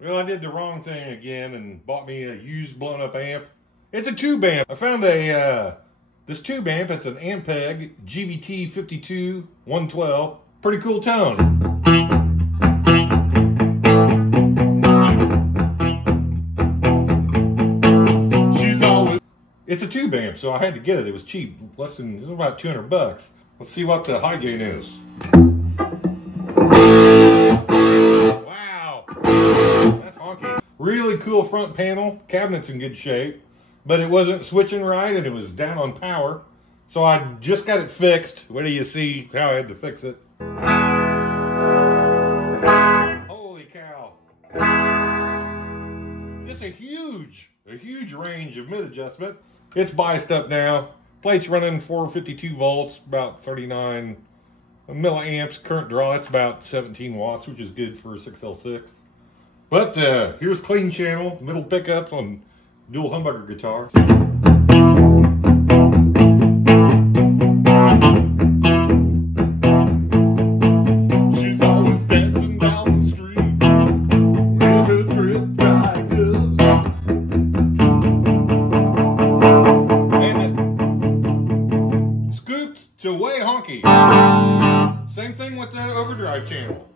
Well, I did the wrong thing again and bought me a used blown up amp. It's a tube amp. I found this tube amp. It's an AMPEG GVT52-112. Pretty cool tone. It's a tube amp, so I had to get it. It was cheap, it was about 200 bucks. Let's see what the high gain is. Wow, that's honky. Really cool front panel. Cabinet's in good shape, but it wasn't switching right and it was down on power. So I just got it fixed. Wait till you see how I had to fix it. Holy cow. This is a huge range of mid adjustment. It's biased up now. Plate's running 452 volts, about 39 milliamps. Current draw, it's about 17 watts, which is good for a 6L6. But here's clean channel, middle pickups on dual humbucker guitar. She's always dancing down the street with her drip tigers. And scooped to way honky. Same thing with the overdrive channel.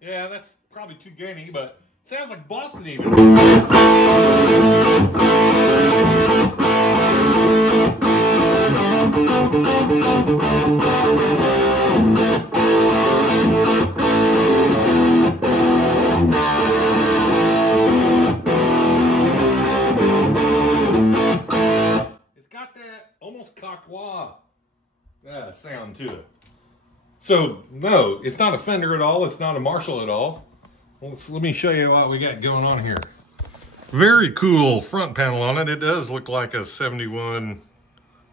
Yeah, that's probably too gainy, but it sounds like Boston even. It's got that almost cockwa sound to it. So no, it's not a Fender at all. It's not a Marshall at all. Let me show you what we got going on here. Very cool front panel on it. It does look like a 71,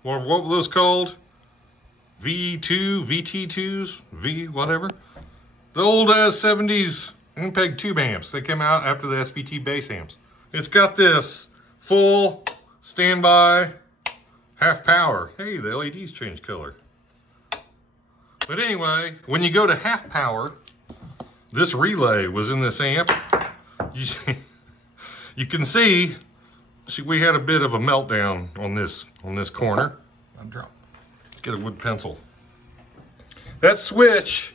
what were those called? V2, VT2s, V whatever. The old 70s AMPEG tube amps. They came out after the SVT bass amps. It's got this full standby half power. Hey, the LEDs change color. But anyway, when you go to half power, this relay was in this amp. You can see we had a bit of a meltdown on this corner. Get a wood pencil. That switch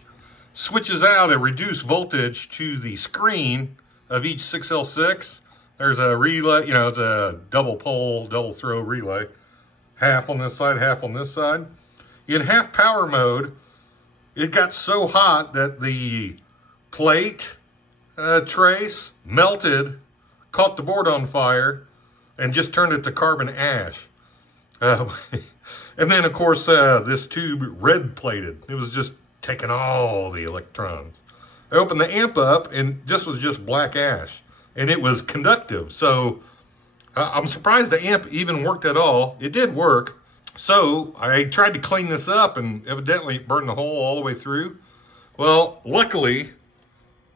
switches out a reduced voltage to the screen of each 6L6. There's a relay, you know, it's a double pole, double throw relay. Half on this side, half on this side. In half power mode, it got so hot that the plate trace melted, caught the board on fire, and just turned it to carbon ash. And then, of course, this tube red plated. It was just taking all the electrons. I opened the amp up, and this was just black ash. And it was conductive. So I'm surprised the amp even worked at all. It did work. So I tried to clean this up, and evidently it burned the hole all the way through. Well, luckily,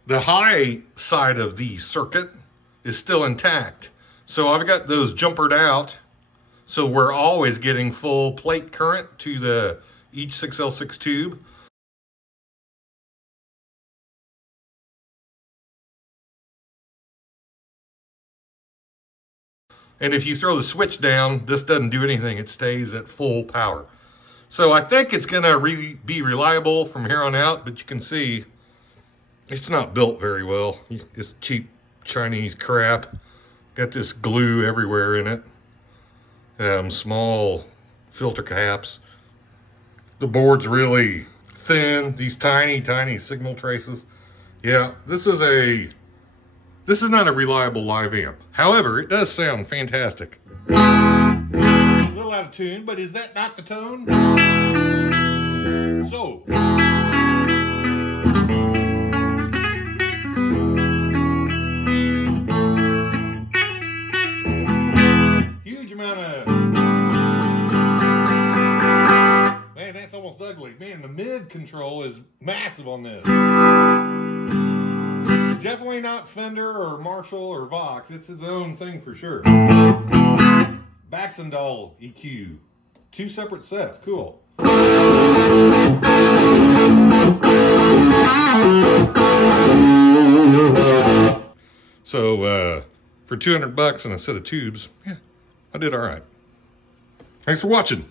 the high side of the circuit is still intact. So I've got those jumpered out. So we're always getting full plate current to each 6L6 tube. And if you throw the switch down, this doesn't do anything. It stays at full power. So I think it's gonna be reliable from here on out, but you can see it's not built very well. It's cheap Chinese crap. Got this glue everywhere in it. Small filter caps. The board's really thin. These tiny signal traces. Yeah, this is not a reliable live amp. However, it does sound fantastic. A little out of tune, but is that not the tone? So. Huge amount of... Man, that's almost ugly. exactly. Man, the mid control is massive on this. It's definitely not Fender or Marshall or Vox. It's its own thing for sure. Baxendall EQ. 2 separate sets. Cool. So, for $200 and a set of tubes, yeah, I did all right. Thanks for watching.